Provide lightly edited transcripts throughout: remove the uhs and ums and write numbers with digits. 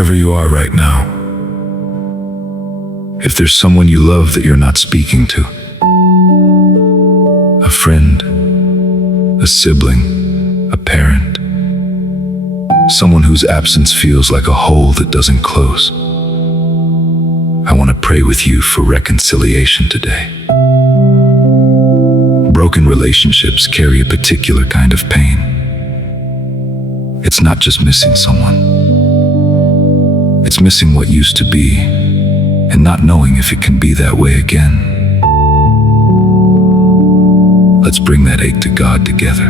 wherever you are right now. If there's someone you love that you're not speaking to, a friend, a sibling, a parent, someone whose absence feels like a hole that doesn't close, I want to pray with you for reconciliation today. Broken relationships carry a particular kind of pain. It's not just missing someone. It's missing what used to be and not knowing if it can be that way again. Let's bring that ache to God together.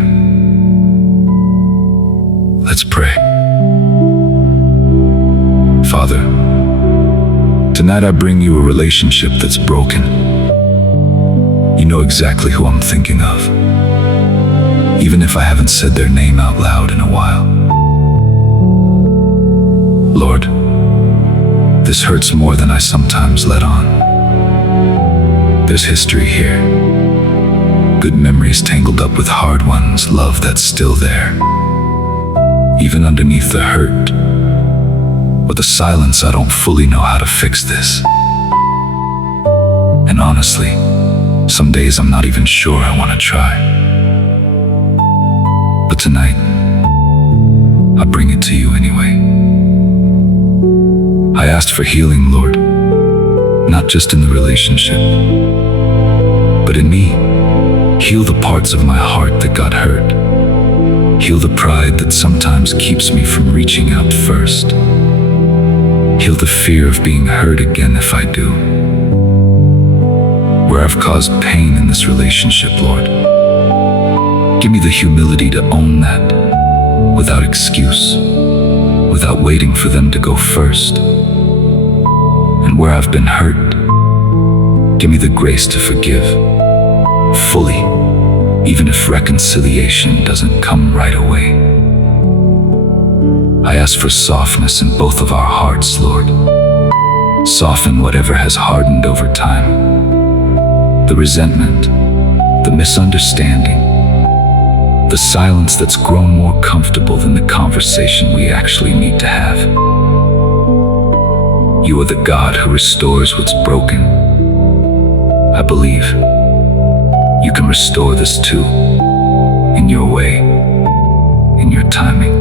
Let's pray. Father, tonight I bring you a relationship that's broken. You know exactly who I'm thinking of, even if I haven't said their name out loud in a while. Lord, this hurts more than I sometimes let on. There's history here, good memories tangled up with hard ones, love that's still there. Even underneath the hurt or the silence, I don't fully know how to fix this. And honestly, some days I'm not even sure I want to try. But tonight, I bring it to you anyway. I asked for healing, Lord, not just in the relationship, but in me. Heal the parts of my heart that got hurt. Heal the pride that sometimes keeps me from reaching out first. Heal the fear of being hurt again if I do. Where I've caused pain in this relationship, Lord, give me the humility to own that without excuse, without waiting for them to go first. And where I've been hurt, give me the grace to forgive fully, even if reconciliation doesn't come right away. I ask for softness in both of our hearts, Lord. Soften whatever has hardened over time. The resentment, the misunderstanding, the silence that's grown more comfortable than the conversation we actually need to have. You are the God who restores what's broken. I believe you can restore this too, in your way, in your timing.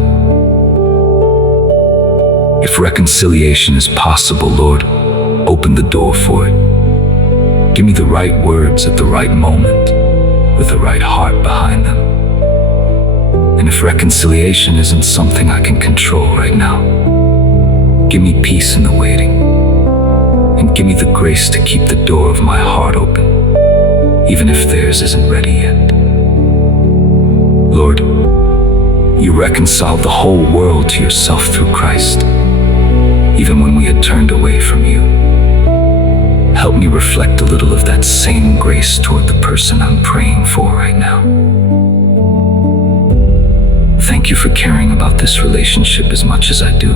If reconciliation is possible, Lord, open the door for it. Give me the right words at the right moment, with the right heart behind them. And if reconciliation isn't something I can control right now, give me peace in the waiting, and give me the grace to keep the door of my heart open, even if theirs isn't ready yet. Lord, you reconciled the whole world to yourself through Christ, even when we had turned away from you. Help me reflect a little of that same grace toward the person I'm praying for right now. Thank you for caring about this relationship as much as I do.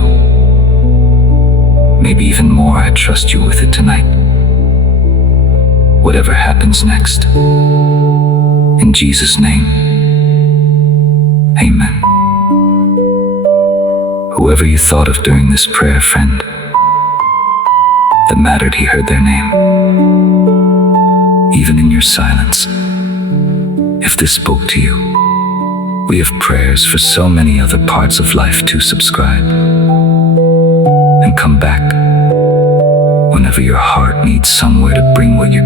Maybe even more. I trust you with it tonight. Whatever happens next. In Jesus' name, amen. Whoever you thought of during this prayer, friend, that mattered he heard their name. Even in your silence, if this spoke to you, we have prayers for so many other parts of life to subscribe. And come back whenever your heart needs somewhere to bring what you're